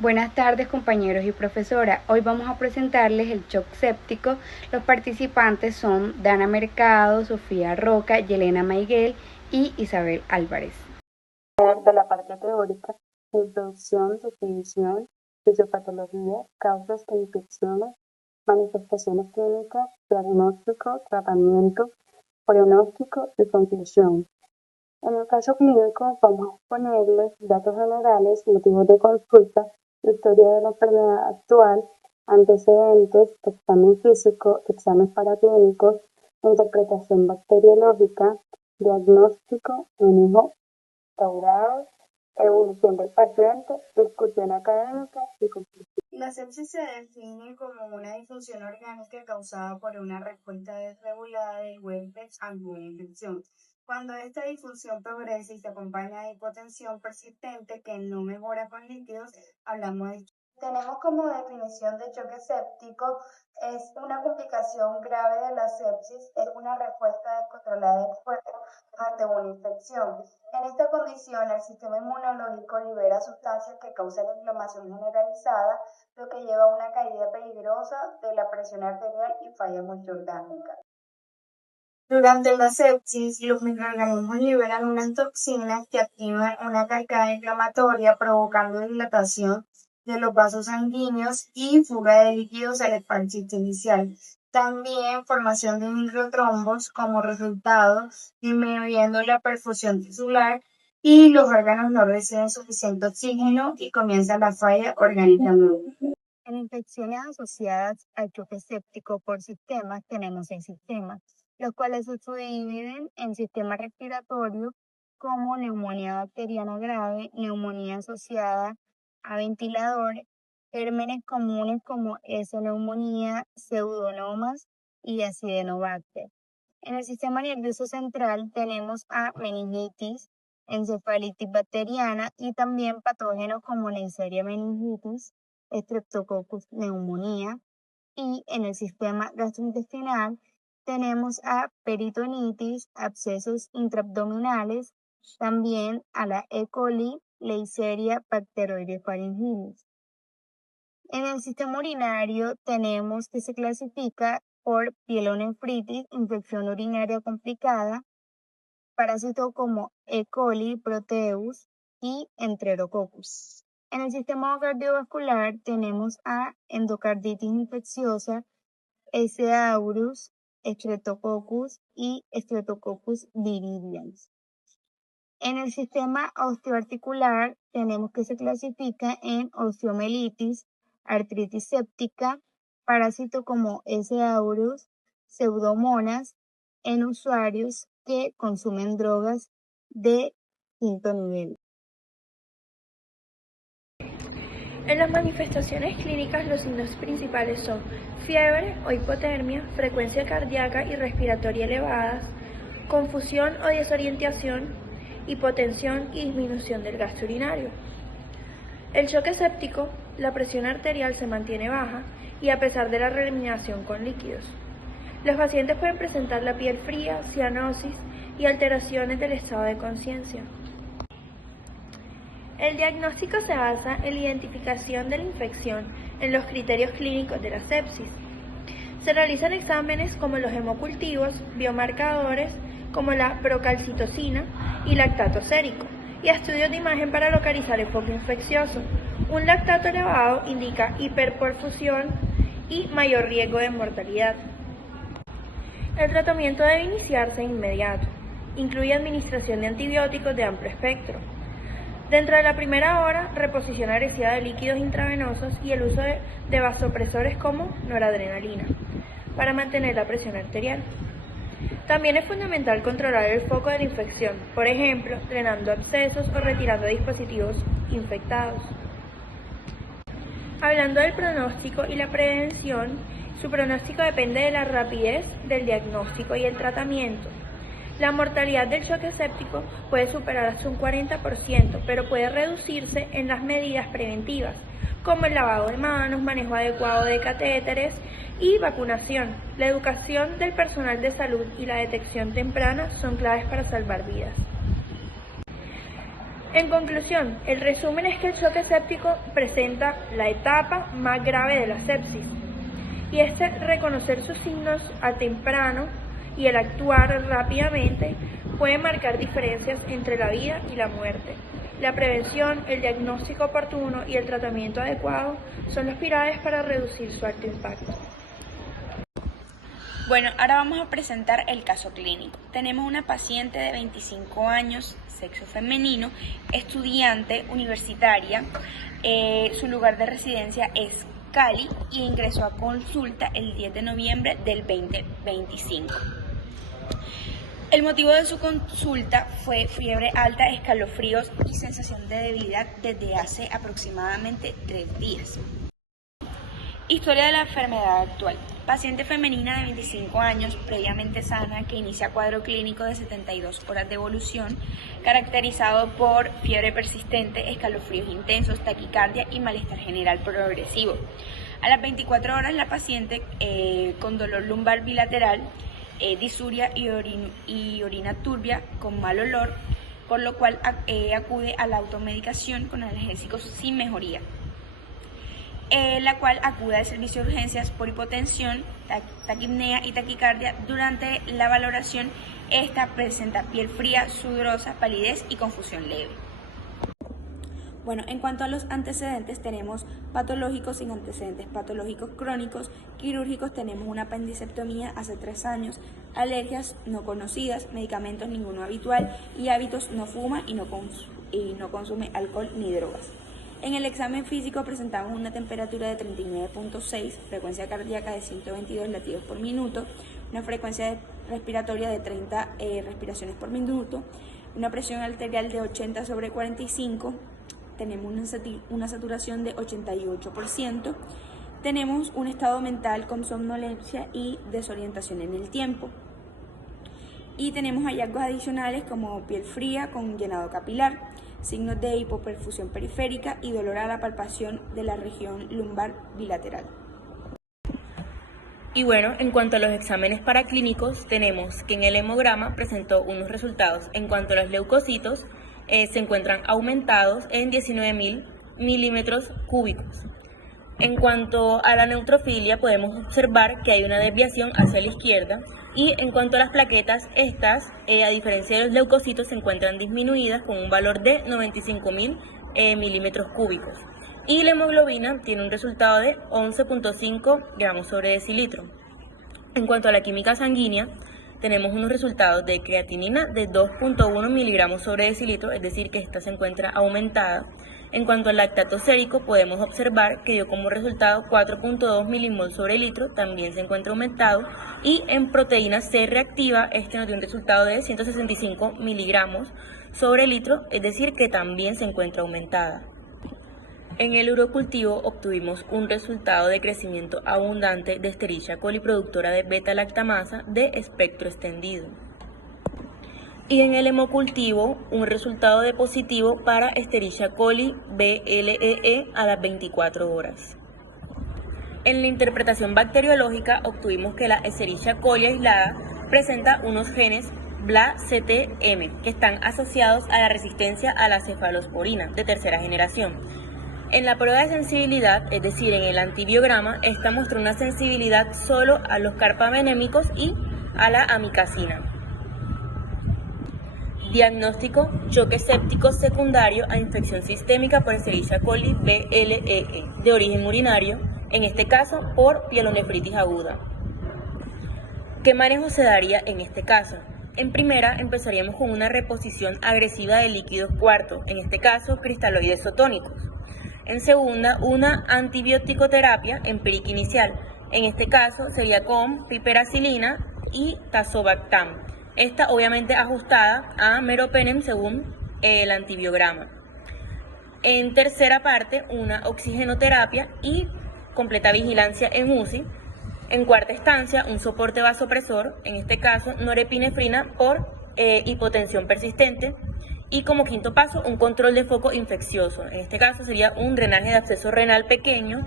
Buenas tardes compañeros y profesora, hoy vamos a presentarles el shock séptico. Los participantes son Dana Mercado, Sofía Roca, Yelena Maiguel y Isabel Álvarez. De la parte teórica, introducción, definición, fisiopatología, causas de infecciones, manifestaciones clínicas, diagnóstico, tratamiento, pronóstico y conclusión. En el caso clínico vamos a exponerles datos generales, motivos de consulta, historia de la enfermedad actual, antecedentes, examen físico, exámenes paraclínicos, interpretación bacteriológica, diagnóstico, manejo restaurados, evolución del paciente, discusión académica y conclusión. La sepsis se define como una disfunción orgánica causada por una respuesta desregulada del huésped ante una infección. Cuando esta disfunción progresa y se acompaña de hipotensión persistente que no mejora con líquidos, hablamos de... Tenemos como definición de choque séptico, es una complicación grave de la sepsis, es una respuesta descontrolada del cuerpo ante una infección. En esta condición, el sistema inmunológico libera sustancias que causan la inflamación generalizada, lo que lleva a una caída peligrosa de la presión arterial y falla multiorgánica. Durante la sepsis, los microorganismos liberan unas toxinas que activan una cascada inflamatoria, provocando dilatación de los vasos sanguíneos y fuga de líquidos al espacio inicial. También formación de microtrombos como resultado, disminuyendo la perfusión tisular y los órganos no reciben suficiente oxígeno y comienza la falla orgánica. En infecciones asociadas al choque séptico por sistemas tenemos 6 sistemas, los cuales se subdividen en sistema respiratorio como neumonía bacteriana grave, neumonía asociada a ventilador, gérmenes comunes como S-neumonía, pseudomonas y acidenobacter. En el sistema nervioso central tenemos a meningitis, encefalitis bacteriana y también patógenos como Neisseria meningitis, Streptococcus pneumoniae, y en el sistema gastrointestinal tenemos a peritonitis, abscesos intraabdominales, también a la E. coli, Neisseria bacteroides pharyngitis. En el sistema urinario tenemos que se clasifica por pielonefritis, infección urinaria complicada, parásitos como E. coli, Proteus y Enterococcus. En el sistema cardiovascular tenemos a endocarditis infecciosa, S. aureus, Streptococcus y Streptococcus viridans. En el sistema osteoarticular tenemos que se clasifica en osteomelitis, artritis séptica, parásitos como S. aureus, pseudomonas, en usuarios que consumen drogas de quinto nivel. En las manifestaciones clínicas los signos principales son fiebre o hipotermia, frecuencia cardíaca y respiratoria elevadas, confusión o desorientación, hipotensión y disminución del gasto urinario. El choque séptico, la presión arterial se mantiene baja y a pesar de la reeliminación con líquidos. Los pacientes pueden presentar la piel fría, cianosis y alteraciones del estado de conciencia. El diagnóstico se basa en la identificación de la infección en los criterios clínicos de la sepsis. Se realizan exámenes como los hemocultivos, biomarcadores como la procalcitocina y lactato sérico, y estudios de imagen para localizar el foco infeccioso. Un lactato elevado indica hiperperfusión y mayor riesgo de mortalidad. El tratamiento debe iniciarse inmediato. Incluye administración de antibióticos de amplio espectro. Dentro de la primera hora, reposición agresiva de líquidos intravenosos y el uso de vasopresores como noradrenalina para mantener la presión arterial. También es fundamental controlar el foco de la infección, por ejemplo, drenando abscesos o retirando dispositivos infectados. Hablando del pronóstico y la prevención, su pronóstico depende de la rapidez del diagnóstico y el tratamiento. La mortalidad del choque séptico puede superar hasta un 40%, pero puede reducirse en las medidas preventivas, como el lavado de manos, manejo adecuado de catéteres y vacunación. La educación del personal de salud y la detección temprana son claves para salvar vidas. En conclusión, el resumen es que el choque séptico presenta la etapa más grave de la sepsis, y reconocer sus signos a temprano y el actuar rápidamente puede marcar diferencias entre la vida y la muerte. La prevención, el diagnóstico oportuno y el tratamiento adecuado son los pilares para reducir su alto impacto. Bueno, ahora vamos a presentar el caso clínico. Tenemos una paciente de 25 años, sexo femenino, estudiante universitaria. Su lugar de residencia es Cali y ingresó a consulta el 10 de noviembre del 2025. El motivo de su consulta fue fiebre alta, escalofríos y sensación de debilidad desde hace aproximadamente 3 días. Historia de la enfermedad actual. Paciente femenina de 25 años, previamente sana, que inicia cuadro clínico de 72 horas de evolución, caracterizado por fiebre persistente, escalofríos intensos, taquicardia y malestar general progresivo. A las 24 horas la paciente con dolor lumbar bilateral, disuria y orina turbia con mal olor, por lo cual acude a la automedicación con analgésicos sin mejoría. La cual acude al servicio de urgencias por hipotensión, taquipnea y taquicardia. Durante la valoración, esta presenta piel fría, sudorosa, palidez y confusión leve. Bueno, en cuanto a los antecedentes, tenemos patológicos sin antecedentes patológicos crónicos. Quirúrgicos, tenemos una apendicectomía hace 3 años, alergias no conocidas, medicamentos ninguno habitual y hábitos: no fuma y no consume alcohol ni drogas. En el examen físico presentamos una temperatura de 39.6, frecuencia cardíaca de 122 latidos por minuto, una frecuencia respiratoria de 30 respiraciones por minuto, una presión arterial de 80/45, tenemos una saturación de 88%, tenemos un estado mental con somnolencia y desorientación en el tiempo. Y tenemos hallazgos adicionales como piel fría con llenado capilar, signos de hipoperfusión periférica y dolor a la palpación de la región lumbar bilateral. Y bueno, en cuanto a los exámenes paraclínicos, tenemos que en el hemograma presentó unos resultados. En cuanto a los leucocitos, se encuentran aumentados en 19.000 milímetros cúbicos. En cuanto a la neutrofilia, podemos observar que hay una desviación hacia la izquierda. Y en cuanto a las plaquetas, estas, a diferencia de los leucocitos, se encuentran disminuidas con un valor de 95.000 milímetros cúbicos. Y la hemoglobina tiene un resultado de 11.5 gramos sobre decilitro. En cuanto a la química sanguínea, tenemos unos resultados de creatinina de 2.1 miligramos sobre decilitro, es decir, que esta se encuentra aumentada. En cuanto al lactato sérico, podemos observar que dio como resultado 4.2 milimol sobre litro, también se encuentra aumentado. Y en proteína C reactiva, este nos dio un resultado de 165 miligramos sobre litro, es decir, que también se encuentra aumentada. En el urocultivo obtuvimos un resultado de crecimiento abundante de Escherichia coli productora de beta-lactamasa de espectro extendido. Y en el hemocultivo, un resultado de positivo para Escherichia coli BLEE a las 24 horas. En la interpretación bacteriológica obtuvimos que la Escherichia coli aislada presenta unos genes BLA-CTM que están asociados a la resistencia a la cefalosporina de tercera generación. En la prueba de sensibilidad, es decir, en el antibiograma, esta mostró una sensibilidad solo a los carbapenémicos y a la amicacina. Diagnóstico: choque séptico secundario a infección sistémica por Escherichia coli BLEE de origen urinario, en este caso por pielonefritis aguda. ¿Qué manejo se daría en este caso? En primera, empezaríamos con una reposición agresiva de líquidos cuarto, en este caso cristaloides sotónicos. En segunda, una antibiótico-terapia empírica inicial, en este caso sería con piperacilina y tazobactam. Esta obviamente ajustada a meropenem según el antibiograma. En tercera parte, una oxigenoterapia y completa vigilancia en UCI. En cuarta instancia, un soporte vasopresor, en este caso norepinefrina por hipotensión persistente. Y como quinto paso, un control de foco infeccioso. En este caso sería un drenaje de absceso renal pequeño,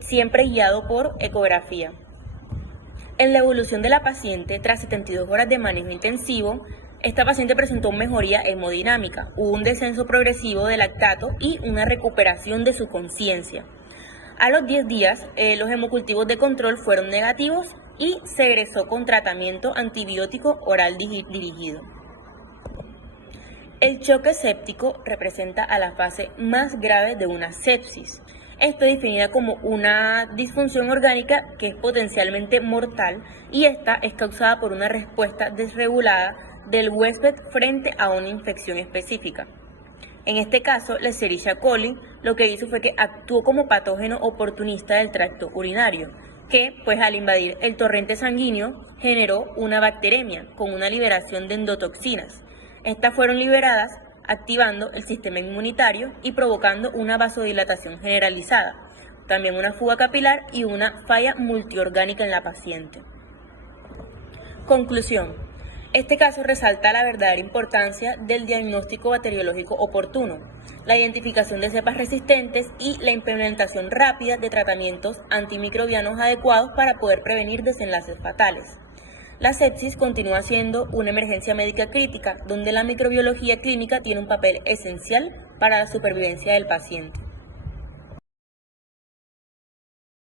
siempre guiado por ecografía. En la evolución de la paciente, tras 72 horas de manejo intensivo, Esta paciente presentó mejoría hemodinámica, hubo un descenso progresivo de lactato y una recuperación de su conciencia. A los 10 días, los hemocultivos de control fueron negativos y se egresó con tratamiento antibiótico oral dirigido. El choque séptico representa a la fase más grave de una sepsis. Esto es definida como una disfunción orgánica que es potencialmente mortal y esta es causada por una respuesta desregulada del huésped frente a una infección específica. En este caso, la Escherichia coli lo que hizo fue que actuó como patógeno oportunista del tracto urinario, que pues al invadir el torrente sanguíneo generó una bacteremia con una liberación de endotoxinas. Estas fueron liberadas activando el sistema inmunitario y provocando una vasodilatación generalizada, también una fuga capilar y una falla multiorgánica en la paciente. Conclusión. Este caso resalta la verdadera importancia del diagnóstico bacteriológico oportuno, la identificación de cepas resistentes y la implementación rápida de tratamientos antimicrobianos adecuados para poder prevenir desenlaces fatales. La sepsis continúa siendo una emergencia médica crítica, donde la microbiología clínica tiene un papel esencial para la supervivencia del paciente.